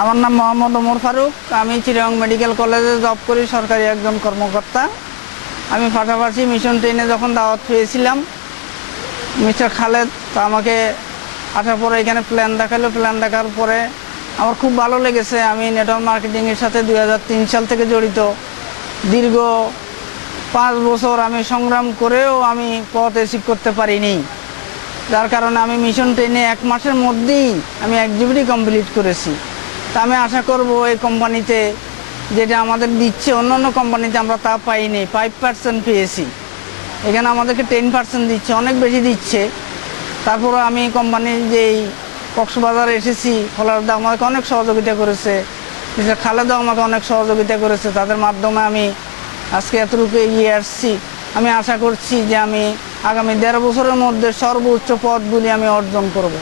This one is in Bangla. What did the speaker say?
আমার নাম মোহাম্মদ ওমর ফারুক। আমি চিটাগং মেডিকেল কলেজে জব করি, সরকারি একজন কর্মকর্তা। আমি পাশাপাশি মিশন ট্রেনে যখন দাওয়াত পেয়েছিলাম মিস্টার খালেদ আমাকে আসার পরে এখানে প্ল্যান দেখালো। প্ল্যান দেখার পরে আমার খুব ভালো লেগেছে। আমি নেটওয়ার্ক মার্কেটিংয়ের সাথে 2003 সাল থেকে জড়িত। দীর্ঘ 5 বছর আমি সংগ্রাম করেও আমি পথ অ্যাচিভ করতে পারিনি, যার কারণে আমি মিশন ট্রেনে 1 মাসের মধ্যেই আমি এক্সিকিউটিভ কমপ্লিট করেছি। তা আমি আশা করব এই কোম্পানিতে যেটা আমাদের দিচ্ছে, অন্য অন্য কোম্পানিতে আমরা তা পাইনি, 5% পেয়েছি। এখানে আমাদেরকে 10% দিচ্ছে, অনেক বেশি দিচ্ছে। তারপরে আমি কোম্পানির যেই কক্সবাজার এসেছি, ফলারদা আমাকে অনেক সহযোগিতা করেছে, মিস্টার খালেদও আমাকে অনেক সহযোগিতা করেছে। তাদের মাধ্যমে আমি আজকে এতটুকু এগিয়ে আসছি। আমি আশা করছি যে আমি আগামী 1.5 বছরের মধ্যে সর্বোচ্চ পদগুলি আমি অর্জন করব।